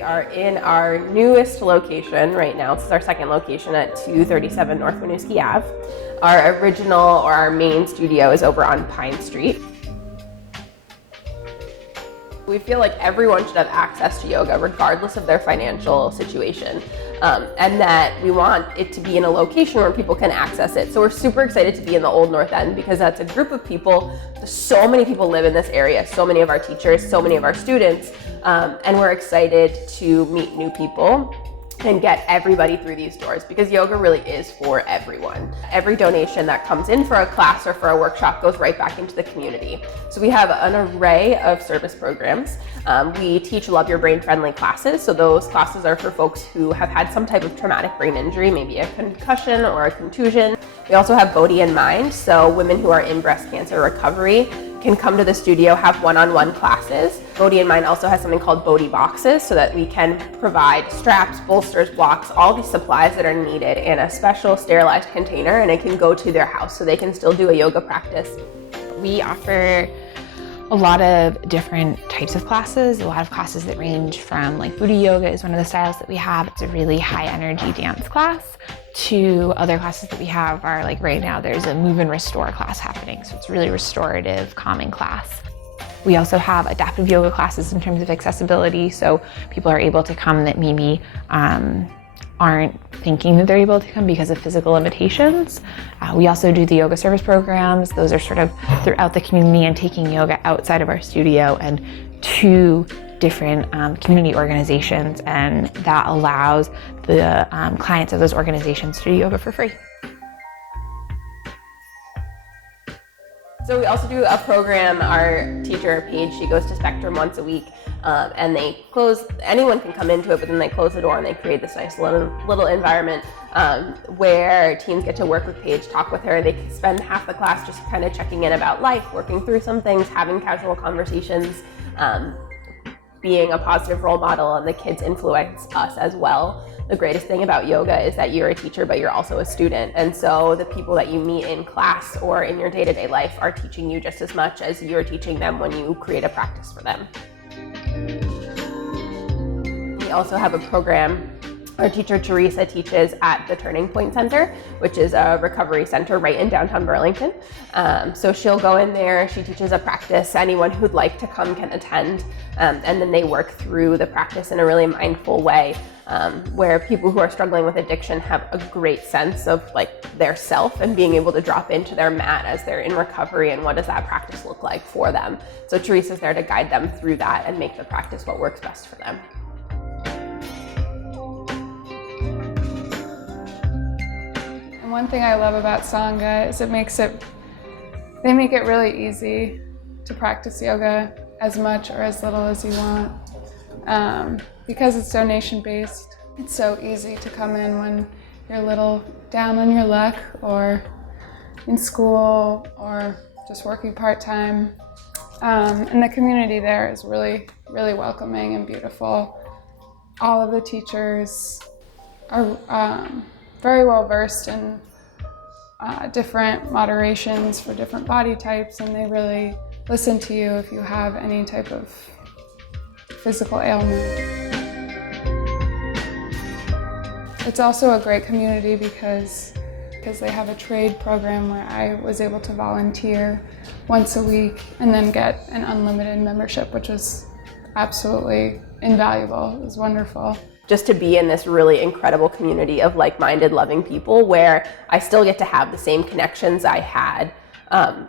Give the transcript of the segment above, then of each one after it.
We are in our newest location right now. This is our second location at 237 North Winooski Ave. Our original or our main studio is over on Pine Street. We feel like everyone should have access to yoga regardless of their financial situation, and that we want it to be in a location where people can access it. So we're super excited to be in the Old North End because that's a group of people. So many people live in this area, so many of our teachers, so many of our students, and we're excited to meet new people and get everybody through these doors because yoga really is for everyone. Every donation that comes in for a class or for a workshop goes right back into the community. So we have an array of service programs. We teach Love Your Brain friendly classes. So those classes are for folks who have had some type of traumatic brain injury, maybe a concussion or a contusion. We also have Body and Mind. So women who are in breast cancer recovery can come to the studio, have one-on-one classes. Body and Mind also has something called Body boxes so that we can provide straps, bolsters, blocks, all these supplies that are needed in a special sterilized container, and it can go to their house so they can still do a yoga practice. We offer a lot of different types of classes, a lot of classes that range from like Booty yoga is one of the styles that we have. It's a really high energy dance class, to other classes that we have are like right now there's a move and restore class happening. So it's really restorative, calming class. We also have adaptive yoga classes in terms of accessibility. So people are able to come that maybe aren't thinking that they're able to come because of physical limitations. We also do the yoga service programs. Those are sort of throughout the community and taking yoga outside of our studio and to different community organizations, and that allows the clients of those organizations to do yoga for free. So we also do a program, our teacher, Paige, she goes to Spectrum once a week, and they close, anyone can come into it, but then they close the door and they create this nice little environment where teens get to work with Paige, talk with her. They spend half the class just kind of checking in about life, working through some things, having casual conversations, being a positive role model, and the kids influence us as well. The greatest thing about yoga is that you're a teacher, but you're also a student. And so the people that you meet in class or in your day-to-day life are teaching you just as much as you're teaching them when you create a practice for them. We also have a program. Our teacher, Teresa, teaches at the Turning Point Center, which is a recovery center right in downtown Burlington. So she'll go in there, she teaches a practice. Anyone who'd like to come can attend, and then they work through the practice in a really mindful way, where people who are struggling with addiction have a great sense of like their self and being able to drop into their mat as they're in recovery and what does that practice look like for them. So Teresa's there to guide them through that and make the practice what works best for them. One thing I love about Sangha is they make it really easy to practice yoga as much or as little as you want. Because it's donation-based, it's so easy to come in when you're a little down on your luck or in school or just working part-time. And the community there is really, really welcoming and beautiful. All of the teachers are very well versed in different moderations for different body types, and they really listen to you if you have any type of physical ailment. It's also a great community because they have a trade program where I was able to volunteer once a week and then get an unlimited membership, which was absolutely invaluable. It was wonderful. Just to be in this really incredible community of like-minded, loving people where I still get to have the same connections I had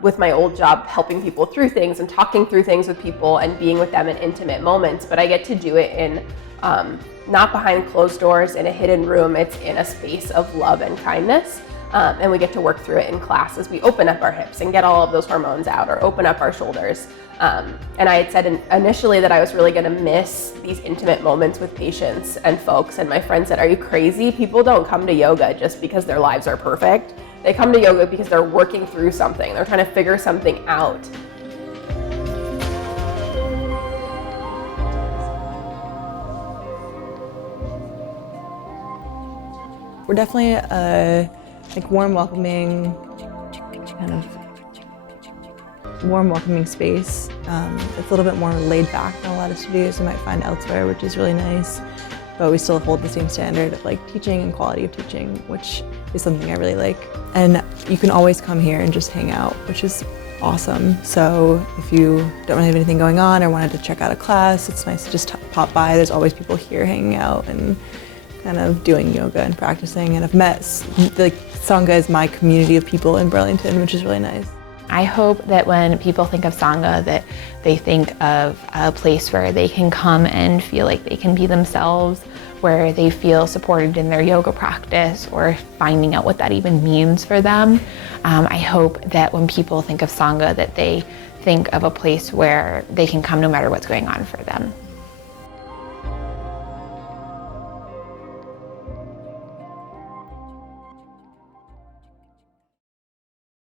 with my old job, helping people through things and talking through things with people and being with them in intimate moments, but I get to do it in not behind closed doors in a hidden room. It's in a space of love and kindness, and we get to work through it in class as we open up our hips and get all of those hormones out, or open up our shoulders. And I had said initially that I was really going to miss these intimate moments with patients and folks, and my friend said, "Are you crazy? People don't come to yoga just because their lives are perfect. They come to yoga because they're working through something. They're trying to figure something out." We're definitely a warm, welcoming, kind of warm, welcoming space. It's a little bit more laid back than a lot of studios you might find elsewhere, which is really nice. But we still hold the same standard of like teaching and quality of teaching, which is something I really like. And you can always come here and just hang out, which is awesome. So if you don't really have anything going on or wanted to check out a class, it's nice to just pop by. There's always people here hanging out and kind of doing yoga and practicing. And I've met, like, Sangha is my community of people in Burlington, which is really nice. I hope that when people think of Sangha, that they think of a place where they can come and feel like they can be themselves, where they feel supported in their yoga practice or finding out what that even means for them. I hope that when people think of Sangha, that they think of a place where they can come no matter what's going on for them.